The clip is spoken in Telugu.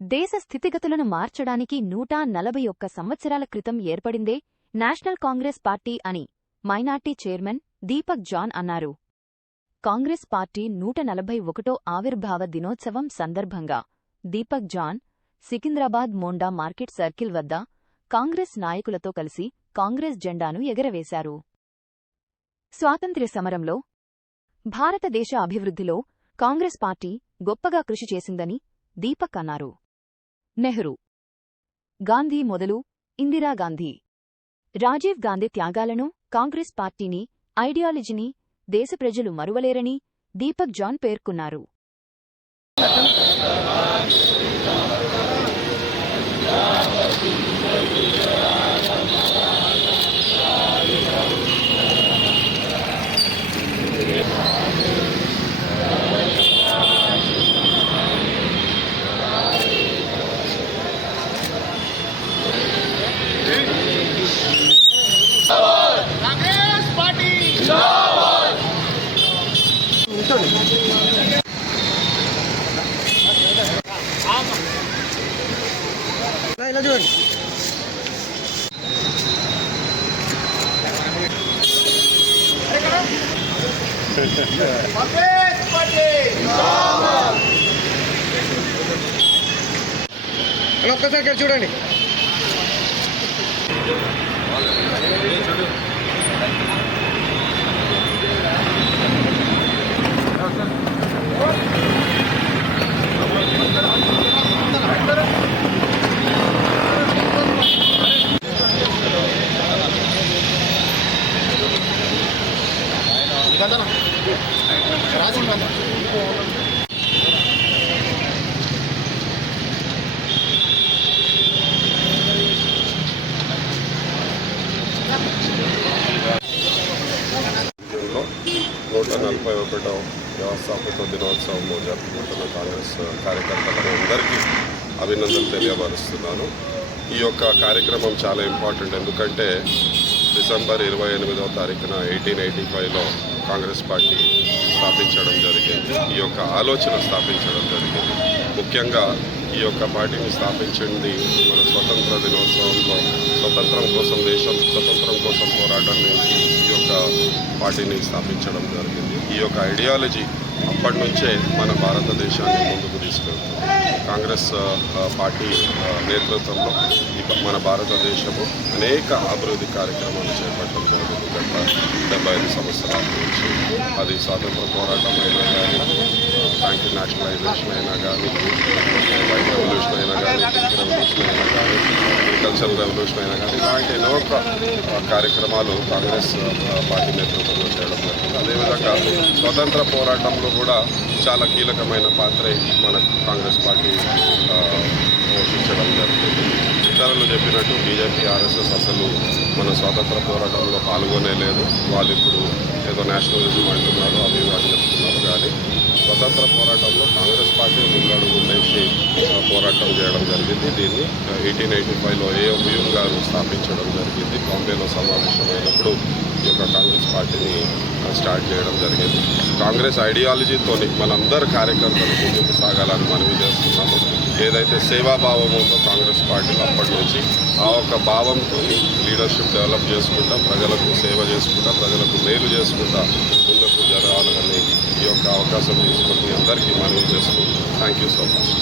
దేశ స్థితిగతులను మార్చడానికి 141 సంవత్సరాల క్రితం ఏర్పడిందే నేషనల్ కాంగ్రెస్ పార్టీ అని మైనార్టీ చైర్మన్ దీపక్ జాన్ అన్నారు. కాంగ్రెస్ పార్టీ 141వ ఆవిర్భావ దినోత్సవం సందర్భంగా దీపక్ జాన్ సికింద్రాబాద్ మోండా మార్కెట్ సర్కిల్ వద్ద కాంగ్రెస్ నాయకులతో కలిసి కాంగ్రెస్ జెండాను ఎగరవేశారు. స్వాతంత్ర్య సమరంలో భారతదేశ అభివృద్ధిలో కాంగ్రెస్ పార్టీ గొప్పగా కృషి చేసిందని దీపక్ అన్నారు. నెహ్రూ, గాంధీ మొదలు ఇందిరాగాంధీ, రాజీవ్ గాంధీ త్యాగాలను, కాంగ్రెస్ పార్టీని, ఐడియాలజీని దేశ ప్రజలు మరువలేరని దీపక్ జాన్ పేర్కొన్నారు. ఇలా చూడండి. ఒక్కసారి ఇక్కడ చూడండి. నూట 41వ వ్యవస్థాపక దినోత్సవం జరుపుకుంటున్న కాంగ్రెస్ కార్యకర్తలకు అందరికీ అభినందనలు తెలియపరుస్తున్నాను. ఈ యొక్క కార్యక్రమం చాలా ఇంపార్టెంట్. ఎందుకంటే డిసెంబర్ 28వ తారీఖున 1885లో కాంగ్రెస్ పార్టీ స్థాపించడం జరిగింది. ఈ యొక్క ఆలోచన స్థాపించడం జరిగింది. ముఖ్యంగా ఈ యొక్క పార్టీని స్థాపించింది మన స్వతంత్ర దినోత్సవంలో స్వతంత్రం కోసం, దేశం స్వతంత్రం కోసం పోరాటం నుంచి ఈ యొక్క పార్టీని స్థాపించడం జరిగింది. ఈ యొక్క ఐడియాలజీ అప్పటి నుంచే మన భారతదేశాన్ని ముందుకు తీసుకెళ్తుంది. కాంగ్రెస్ పార్టీ నేతృత్వంలో మన భారతదేశము అనేక అభివృద్ధి కార్యక్రమాలు చేపట్టడం జరిగింది. గత 75 సంవత్సరాల నుంచి అది స్వాతంత్ర పోరాటం అయినా కానీ, బ్యాంకింగ్ నేషనలైజేషన్ అయినా కానీ, వైట్ రెవల్యూషన్ అయినా కానీ, పింక్ రెవల్యూషన్ అయినా కానీ, అగ్రికల్చరల్ రెవల్యూషన్ అయినా కానీ, ఇలాంటి ఎన్నో కార్యక్రమాలు కాంగ్రెస్ పార్టీ నేతృత్వంలో చేయడం జరిగింది. అదేవిధంగా స్వతంత్ర పోరాటంలో కూడా చాలా కీలకమైన పాత్ర మన కాంగ్రెస్ పార్టీ పోషించడం జరుగుతుంది. ఇతరులు చెప్పినట్టు బీజేపీ, ఆర్ఎస్ఎస్ అసలు మన స్వాతంత్ర పోరాటంలో పాల్గొనే లేదు. వాళ్ళు ఇప్పుడు ఏదో నేషనలిజం అంటున్నారు, అవి అని చెప్తున్నారు. కానీ స్వతంత్ర పోరాటంలో కాంగ్రెస్ పార్టీ ముందడుగు వేసి పోరాటం చేయడం జరిగింది. దీన్ని 1885లో ఏఎంయూ గారు స్థాపించడం జరిగింది. బాంబేలో సమావేశమైనప్పుడు ఈ యొక్క కాంగ్రెస్ పార్టీని స్టార్ట్ చేయడం జరిగింది. కాంగ్రెస్ ఐడియాలజీతో మనందరు కార్యకర్తలు ముందుకు సాగాలని మనవి చేస్తున్నాము. ఏదైతే సేవాభావం ఉందో కాంగ్రెస్ పార్టీలో అప్పటి నుంచి ఆ ఒక్క భావంతో లీడర్షిప్ డెవలప్ చేసుకుంటా, ప్రజలకు సేవ చేసుకుంటా, ప్రజలకు మేలు చేసుకుంటా ముందుకు జరగాలని ఈ యొక్క అవకాశం తీసుకుని అందరికీ మనవి చేస్తూ థ్యాంక్ యూ సో మచ్.